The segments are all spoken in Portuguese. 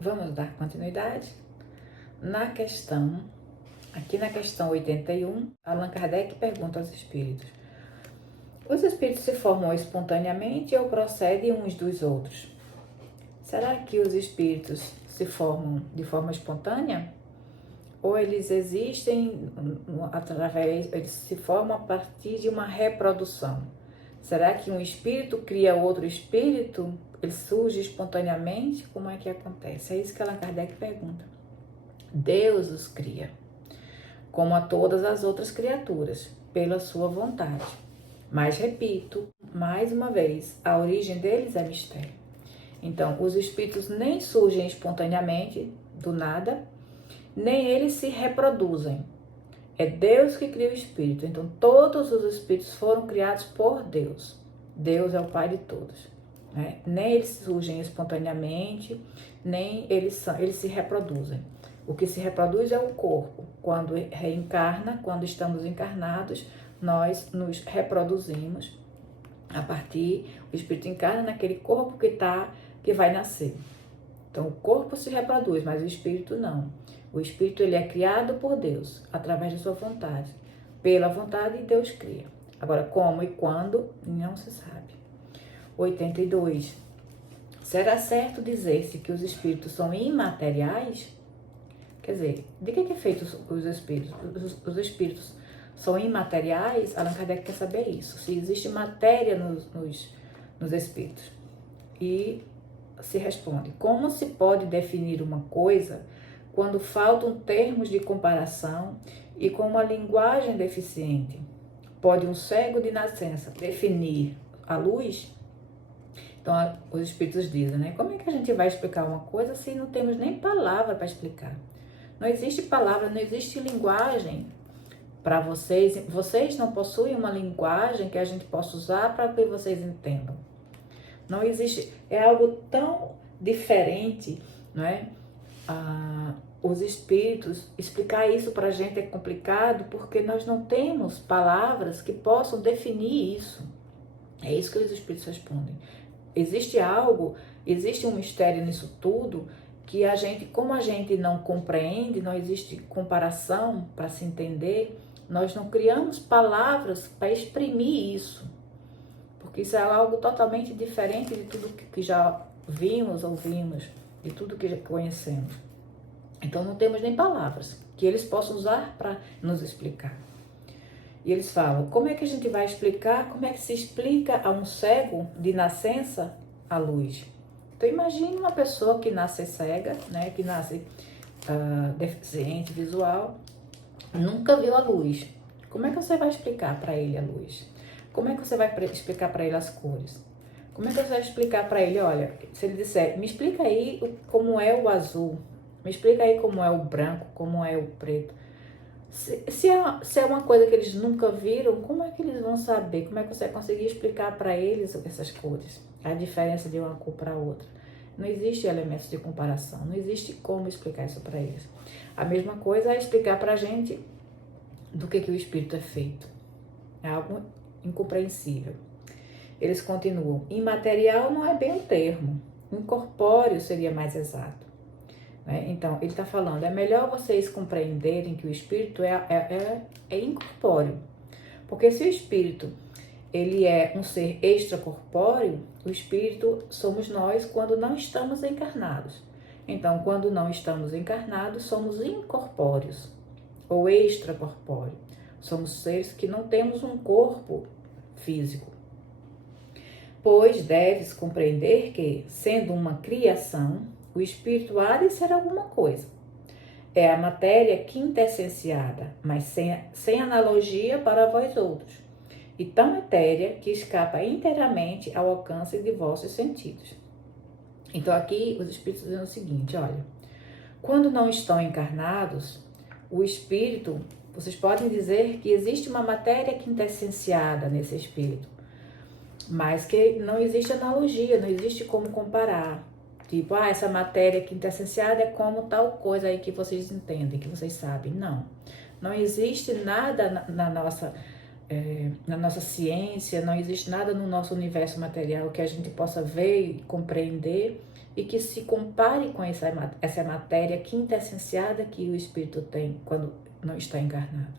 Vamos dar continuidade? Aqui na questão 81, Allan Kardec pergunta aos espíritos: os espíritos se formam espontaneamente ou procedem uns dos outros? Será que os espíritos se formam de forma espontânea? Ou eles existem eles se formam a partir de uma reprodução? Será que um espírito cria outro espírito? Ele surge espontaneamente? Como é que acontece? É isso que Allan Kardec pergunta. Deus os cria, como a todas as outras criaturas, pela sua vontade. Mas repito, mais uma vez, a origem deles é mistério. Então, os espíritos nem surgem espontaneamente, do nada, nem eles se reproduzem. É Deus que cria o espírito. Então, todos os espíritos foram criados por Deus. Deus é o Pai de todos. Né? Nem eles surgem espontaneamente, nem eles se reproduzem. O que se reproduz é o corpo. Quando reencarna, quando estamos encarnados, nós nos reproduzimos a partir, o espírito encarna naquele corpo que vai nascer. Então o corpo se reproduz, mas o espírito não. O espírito ele é criado por Deus, através de sua vontade. Pela vontade, Deus cria. Agora, como e quando, não se sabe. 82. Será certo dizer-se que os espíritos são imateriais? Quer dizer, de que é feito os espíritos? Os espíritos são imateriais? Allan Kardec quer saber isso. Se existe matéria nos espíritos. E se responde: como se pode definir uma coisa quando faltam termos de comparação e com uma linguagem deficiente? Pode um cego de nascença definir a luz? Então, os espíritos dizem, né? Como é que a gente vai explicar uma coisa se não temos nem palavra para explicar? Não existe palavra, não existe linguagem para vocês. Vocês não possuem uma linguagem que a gente possa usar para que vocês entendam. Não existe, é algo tão diferente, não é? Os espíritos, explicar isso para a gente é complicado porque nós não temos palavras que possam definir isso. É isso que os espíritos respondem. Existe um mistério nisso tudo que como a gente não compreende, não existe comparação para se entender, nós não criamos palavras para exprimir isso. Porque isso é algo totalmente diferente de tudo que já vimos, ouvimos, de tudo que já conhecemos. Então não temos nem palavras que eles possam usar para nos explicar. E eles falam, como é que a gente vai explicar, como é que se explica a um cego de nascença a luz? Então imagine uma pessoa que nasce cega, né, que nasce deficiente visual, nunca viu a luz. Como é que você vai explicar para ele a luz? Como é que você vai explicar para ele as cores? Como é que você vai explicar para ele, olha, se ele disser, me explica aí como é o azul, me explica aí como é o branco, como é o preto. Se é uma coisa que eles nunca viram, como é que eles vão saber? Como é que você vai conseguir explicar para eles essas cores? A diferença de uma cor para outra. Não existe elementos de comparação, não existe como explicar isso para eles. A mesma coisa é explicar para a gente do que o espírito é feito. É algo incompreensível. Eles continuam, imaterial não é bem um termo, incorpóreo seria mais exato. Então, ele está falando, é melhor vocês compreenderem que o espírito é incorpóreo. Porque se o espírito ele é um ser extracorpóreo, o espírito somos nós quando não estamos encarnados. Então, quando não estamos encarnados, somos incorpóreos ou extracorpóreos. Somos seres que não temos um corpo físico. Pois deves compreender que, sendo uma criação, o espírito há de ser alguma coisa. É a matéria quintessenciada, mas sem analogia para vós outros, e tão etérea que escapa inteiramente ao alcance de vossos sentidos. Então aqui os espíritos dizem o seguinte, olha, quando não estão encarnados, o espírito, vocês podem dizer que existe uma matéria quintessenciada nesse espírito, mas que não existe analogia, não existe como comparar. Tipo, essa matéria quintessenciada é como tal coisa aí que vocês entendem, que vocês sabem. Não existe nada na nossa na nossa ciência, não existe nada no nosso universo material que a gente possa ver e compreender e que se compare com essa matéria quintessenciada que o espírito tem quando não está encarnado.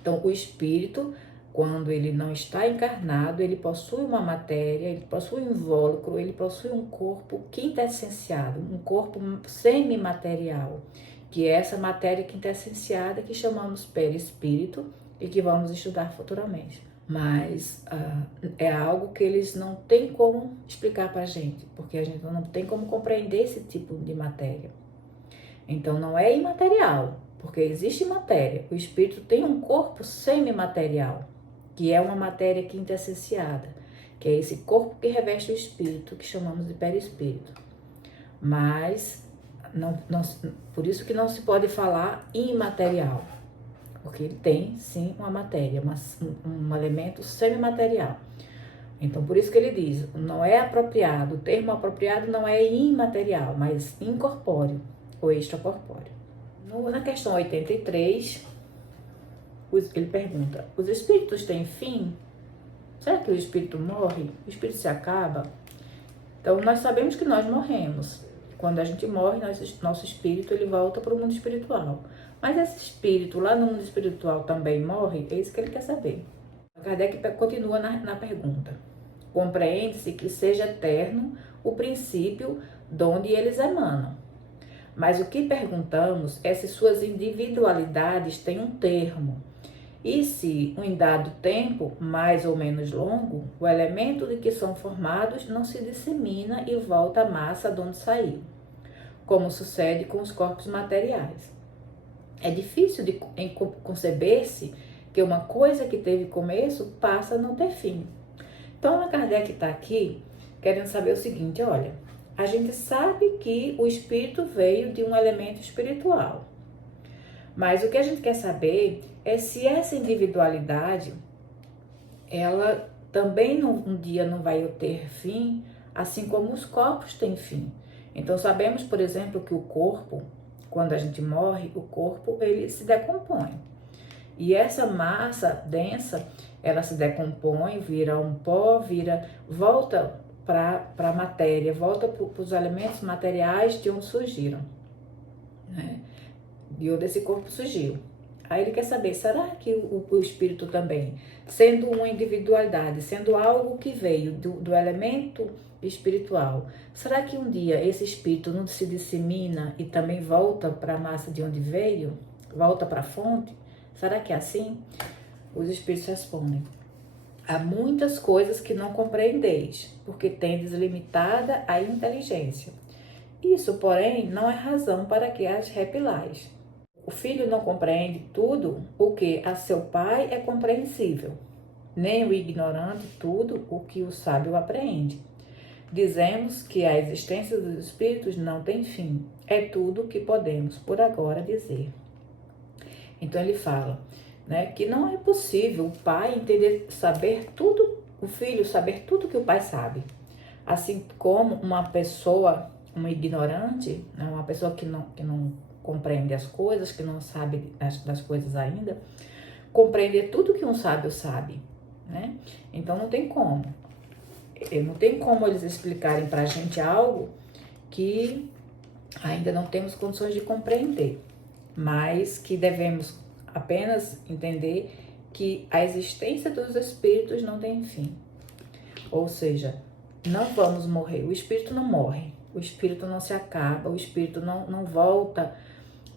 Então, o espírito, quando ele não está encarnado, ele possui uma matéria, ele possui um invólucro, ele possui um corpo quintessenciado, um corpo semimaterial, que é essa matéria quintessenciada que chamamos perispírito e que vamos estudar futuramente. Mas é algo que eles não têm como explicar para a gente, porque a gente não tem como compreender esse tipo de matéria. Então não é imaterial, porque existe matéria. O espírito tem um corpo semimaterial, que é uma matéria quintessenciada, que é esse corpo que reveste o espírito, que chamamos de perispírito. Mas, por isso que não se pode falar imaterial, porque ele tem, sim, uma matéria, um elemento semimaterial. Então, por isso que ele diz, não é apropriado, o termo apropriado não é imaterial, mas incorpóreo ou extracorpóreo. Na questão 83, ele pergunta, os espíritos têm fim? Será que o espírito morre? O espírito se acaba? Então, nós sabemos que nós morremos. Quando a gente morre, nosso espírito ele volta para o mundo espiritual. Mas esse espírito lá no mundo espiritual também morre? É isso que ele quer saber. Kardec continua na pergunta. Compreende-se que seja eterno o princípio de onde eles emanam. Mas o que perguntamos é se suas individualidades têm um termo. E se, em dado tempo, mais ou menos longo, o elemento de que são formados não se dissemina e volta à massa de onde saiu, como sucede com os corpos materiais. É difícil de conceber-se que uma coisa que teve começo passa a não ter fim. Então, Allan Kardec está aqui querendo saber o seguinte, olha, a gente sabe que o espírito veio de um elemento espiritual, mas o que a gente quer saber é se essa individualidade, ela também um dia não vai ter fim, assim como os corpos têm fim. Então sabemos, por exemplo, que o corpo, quando a gente morre, o corpo ele se decompõe. E essa massa densa, ela se decompõe, vira um pó, volta para a matéria, volta para os elementos materiais de onde surgiram, né? De onde esse corpo surgiu. Aí ele quer saber, será que o espírito também, sendo uma individualidade, sendo algo que veio do elemento espiritual, será que um dia esse espírito não se dissemina e também volta para a massa de onde veio? Volta para a fonte? Será que é assim? Os espíritos respondem, há muitas coisas que não compreendeis, porque tendes limitada a inteligência. Isso, porém, não é razão para que as repilais. O filho não compreende tudo o que a seu pai é compreensível, nem o ignorante tudo o que o sábio apreende. Dizemos que a existência dos espíritos não tem fim, é tudo o que podemos por agora dizer. Então ele fala, né, que não é possível o pai saber tudo, o filho saber tudo que o pai sabe. Assim como uma pessoa, uma ignorante, né, uma pessoa que não compreende as coisas, que não sabe das coisas ainda, compreender tudo que um sábio sabe, né? Então não tem como eles explicarem pra gente algo que ainda não temos condições de compreender, mas que devemos apenas entender que a existência dos espíritos não tem fim. Ou seja, não vamos morrer, o espírito não morre, o espírito não se acaba, o espírito não volta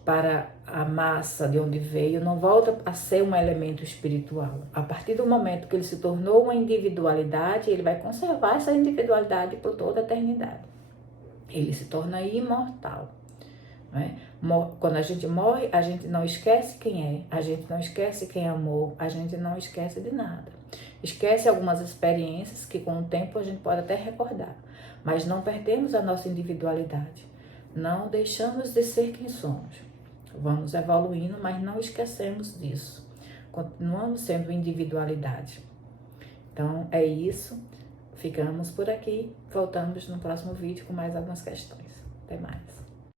para a massa de onde veio, não volta a ser um elemento espiritual. A partir do momento que ele se tornou uma individualidade, ele vai conservar essa individualidade por toda a eternidade. Ele se torna imortal, né? Quando a gente morre, a gente não esquece quem é, a gente não esquece quem amou, a gente não esquece de nada. Esquece algumas experiências que com o tempo a gente pode até recordar, mas não perdemos a nossa individualidade, não deixamos de ser quem somos. Vamos evoluindo, mas não esquecemos disso. Continuamos sendo individualidade. Então, é isso. Ficamos por aqui. Voltamos no próximo vídeo com mais algumas questões. Até mais.